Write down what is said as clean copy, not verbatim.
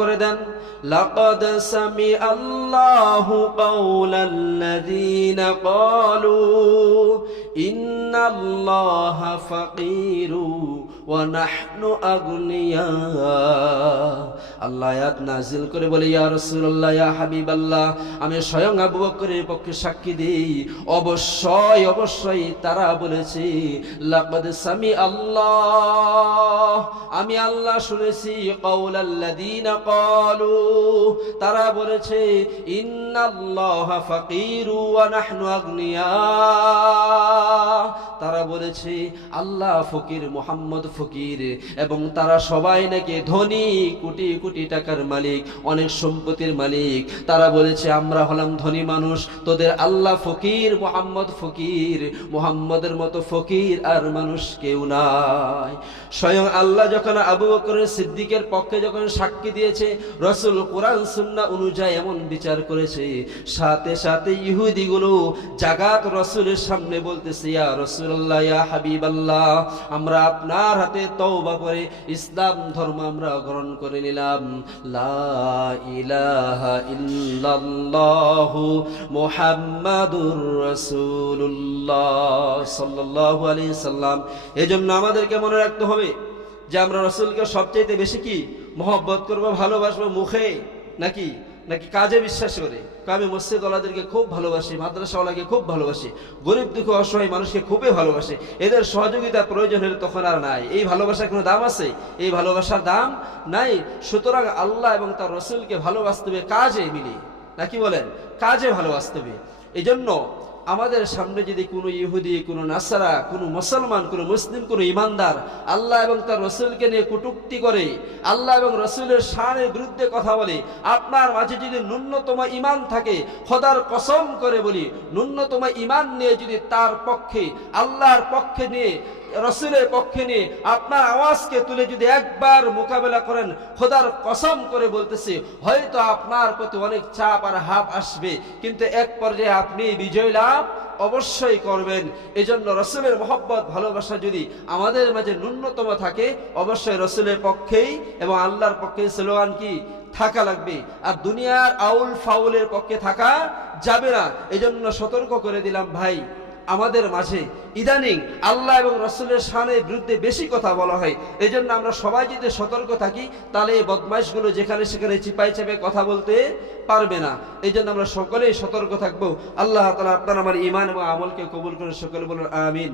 করে দেন লাকাদ সামি আল্লাহু কাওলাল্লাযীনা ক্বালু ইন্নাল্লাহা ফাকীরু ওয়া নাহনু আগনিয়া। আল্লাহ আয়াত নাযিল করে বলে, ইয়া রাসূলুল্লাহ, ইয়া হাবিবাল্লাহ, আমি স্বয়ং আবু বকরের পক্ষে সাক্ষী দিই, অবশ্যই অবশ্যই তারা বলেছে লাকাদ সামি আল্লাহ, আমি আল্লাহ শুনেছি, কাওলাল্লাযীনা ক্বালু, তারা বলেছে ইন্নাল্লাহা ফাকীরু ওয়া নাহনু আগনিয়া, তারা বলেছে আল্লাহ ফকির, মুহাম্মদ ফকির, এবং তারা সবাই নাকি ধনী, কোটি কোটি টাকার মালিক, অনেক সম্পত্তির মালিক। তারা বলেছে আমরা হলাম ধনী মানুষ, তোদের আল্লাহ ফকির, মুহাম্মদ ফকির, মুহাম্মদের মতো ফকির আর মানুষ কেউ নাই। স্বয়ং আল্লাহ যখন আবু বকর সিদ্দিকের পক্ষে যখন সাক্ষী দিয়েছে, রাসূল কোরআন সুন্নাহ অনুযায়ী এমন বিচার করেছে, সাথে সাথে ইহুদিগুলো জাগাত রাসূলের সামনে বলতেছে, ইয়া রাসূলুল্লাহ, ইয়া হাবিবাল্লাহ, আমরা আপনার হাতে তওবা করে ইসলাম ধর্ম আমরা গ্রহণ করে নিলাম। লা ইলাহা ইল্লাল্লাহু মুহাম্মাদুর রাসূলুল্লাহ সাল্লাল্লাহু আলাইহি সাল্লাম। এজন্য আমাদেরকে মনে রাখতে হবে যে আমরা রাসূলকে সবচেয়ে বেশি কি মহব্বত করব, ভালোবাসবো মুখে নাকি নাকি কাজে বিশ্বাস করে। আমি মসজিদওয়ালাদেরকে খুব ভালোবাসি, মাদ্রাসাওয়ালাকে খুব ভালোবাসি, গরিব দুঃখী অসহায় মানুষকে খুবই ভালোবাসি, এদের সহযোগিতা প্রয়োজন হলে তখন আর নাই। এই ভালোবাসার কোনো দাম আছে? এই ভালোবাসার দাম নাই। সুতরাং আল্লাহ এবং তার রাসূলকে ভালোবাসতে হবে কাজে মিলিয়ে, নাকি বলেন? কাজে ভালোবাসতে হবে। এই জন্য আমাদের সামনে যদি কোনো ইহুদি, কোনো নাসারা, কোনো মুসলমান, কোনো মুসলিম, কোনো ইমানদার আল্লাহ এবং তার রাসূলকে নিয়ে কটূক্তি করে, আল্লাহ এবং রাসূলের শানের বিরুদ্ধে কথা বলে, আপনার মাঝে যদি ন্যূনতম ঈমান থাকে, খোদার কসম করে বলি, ন্যূনতম ঈমান নিয়ে যদি তার পক্ষে, আল্লাহর পক্ষে নিয়ে, রাসূলের পক্ষে নিয়ে আপনার আওয়াজকে তুলে যদি একবার মোকাবেলা করেন, খোদার কসম করে বলতেছি, হয়তো আপনার প্রতি অনেক চাপ আর হাব আসবে, কিন্তু এক পর্যায়ে আপনি বিজয় লাভ অবশ্যই করবেন। এজন্য রাসূলের মহব্বত, ভালোবাসা যদি আমাদের মাঝে ন্যূনতম থাকে, অবশ্যই রাসূলের পক্ষেই এবং আল্লাহর পক্ষে স্লোগান কি থাকা লাগবে, আর দুনিয়ার আউল ফাউলের পক্ষে থাকা যাবে না। এজন্য সতর্ক করে দিলাম ভাই, আমাদের মাঝে ইদানিং আল্লাহ এবং রাসূলের শানের বিরুদ্ধে বেশি কথা বলা হয়। এই জন্য আমরা সবাই যদি সতর্ক থাকি, তাহলে এই বদমাইশগুলো যেখানে সেখানে চিপাই চেপে কথা বলতে পারবে না। এই জন্য আমরা সকলেই সতর্ক থাকবো। আল্লাহ তাআলা আপনার আমার ঈমান এবং আমলকে কবুল করে সকলে বলুন আমিন।